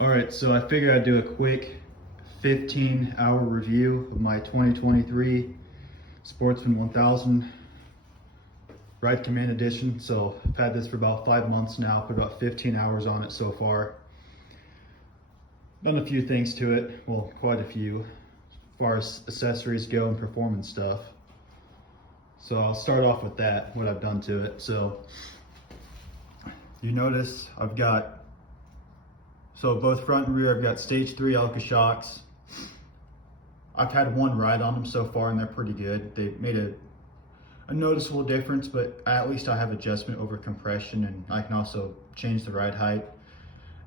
All right, so I figured I'd do a quick 15-hour review of my 2023 Sportsman 1000 Ride Command Edition. So I've had this for about 5 months now, put about 15 hours on it so far. Done a few things to it, well, quite a few, as far as accessories go and performance stuff. So I'll start off with that, what I've done to it. So you notice I've got, so both front and rear, I've got stage 3 Alka shocks. I've had one ride on them so far and they're pretty good. They made a noticeable difference, but at least I have adjustment over compression, and I can also change the ride height.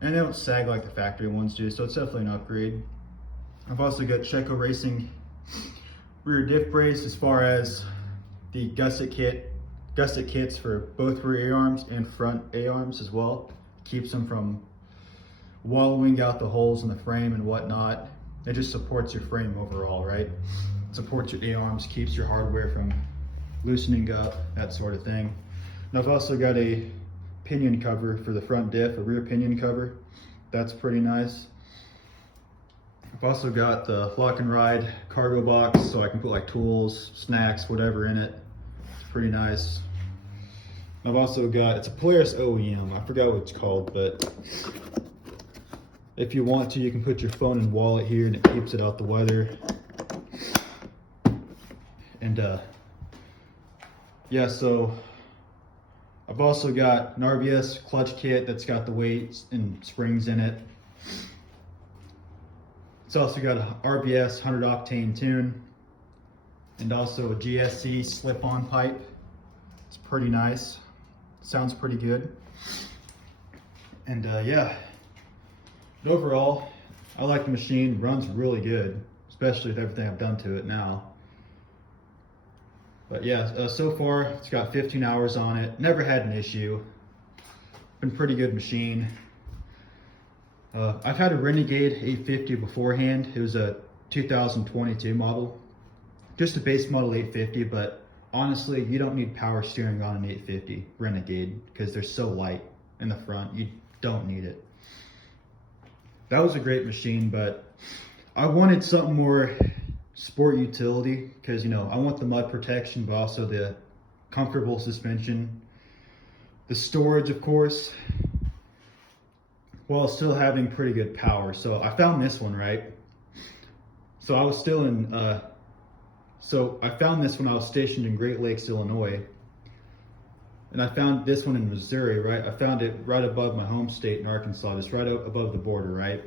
And they don't sag like the factory ones do, so it's definitely an upgrade. I've also got Checo Racing rear diff brace as far as the gusset kits for both rear A-arms and front A-arms as well. Keeps them from wallowing out the holes in the frame and whatnot. It just supports your frame overall, right? Supports your A-arms, keeps your hardware from loosening up, that sort of thing. And I've also got a pinion cover for the front diff, a rear pinion cover. That's pretty nice. I've also got the Lock and Ride cargo box, so I can put like tools, snacks, whatever in it. It's pretty nice. I've also got, it's a Polaris OEM, I forgot what it's called, but if you want to, you can put your phone and wallet here and it keeps it out the weather. And yeah, so I've also got an RBS clutch kit that's got the weights and springs in it. It's also got a RBS 100 octane tune and also a GSC slip-on pipe. It's pretty nice. Sounds pretty good. And yeah. But overall, I like the machine, runs really good, especially with everything I've done to it now. But yeah, so far it's got 15 hours on it, never had an issue. Been a pretty good machine. I've had a Renegade 850 beforehand. It was a 2022 model, just a base model 850, but honestly, you don't need power steering on an 850 Renegade because they're so light in the front, you don't need it. That was a great machine, but I wanted something more sport utility because, you know, I want the mud protection, but also the comfortable suspension, the storage, of course, while still having pretty good power. So I found this one, right? So I was still in, I found this when I was stationed in Great Lakes, Illinois. And I found this one in Missouri, right? I found it right above my home state in Arkansas, just right above the border, right?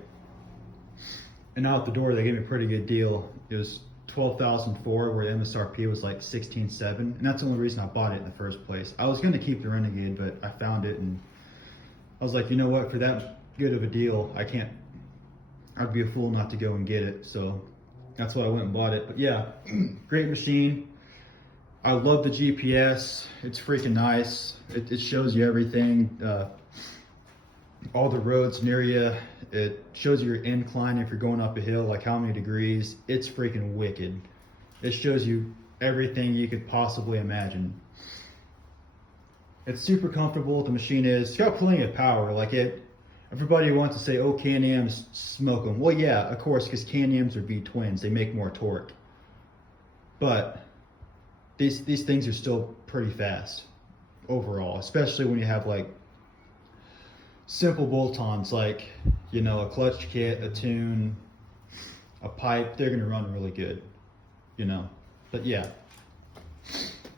And out the door, they gave me a pretty good deal. It was $12,004, where the MSRP was like $16,700, and that's the only reason I bought it in the first place. I was gonna keep the Renegade, but I found it, and I was like, you know what? For that good of a deal, I'd be a fool not to go and get it. So that's why I went and bought it. But yeah, great machine. I love the GPS. It's freaking nice. It shows you everything. All the roads near you. It shows you your incline if you're going up a hill, like how many degrees. It's freaking wicked. It shows you everything you could possibly imagine. It's super comfortable. The machine is. It's got plenty of power. Like everybody wants to say, oh, Can-Ams smoke them. Well, yeah, of course, because Can-Ams are V-twins. They make more torque. But these things are still pretty fast overall, especially when you have like simple bolt-ons like, you know, a clutch kit, a tune, a pipe. They're gonna run really good, you know. But yeah,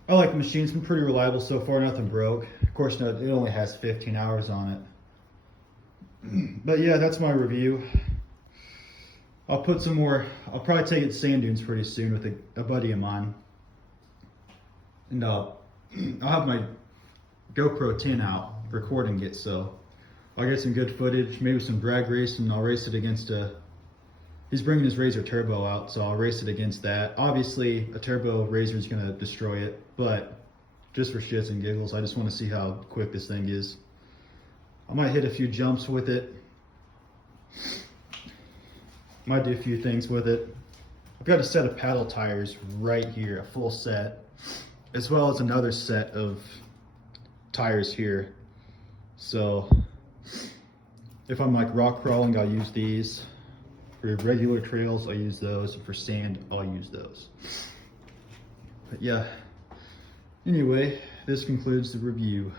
I like the machine. It's been pretty reliable so far, nothing broke. Of course, no, it only has 15 hours on it. But yeah, that's my review. I'll probably take it to sand dunes pretty soon with a buddy of mine. And I'll have my GoPro 10 out recording it, so I'll get some good footage, maybe some drag race, and I'll race it against he's bringing his Razor Turbo out, so I'll race it against that. Obviously, a Turbo Razor is going to destroy it, but just for shits and giggles, I just want to see how quick this thing is. I might hit a few jumps with it. Might do a few things with it. I've got a set of paddle tires right here, a full set, as well as another set of tires here. So If I'm like rock crawling, I'll use these. For regular trails, I'll use those. And for sand, I'll use those. But yeah, anyway, this concludes the review.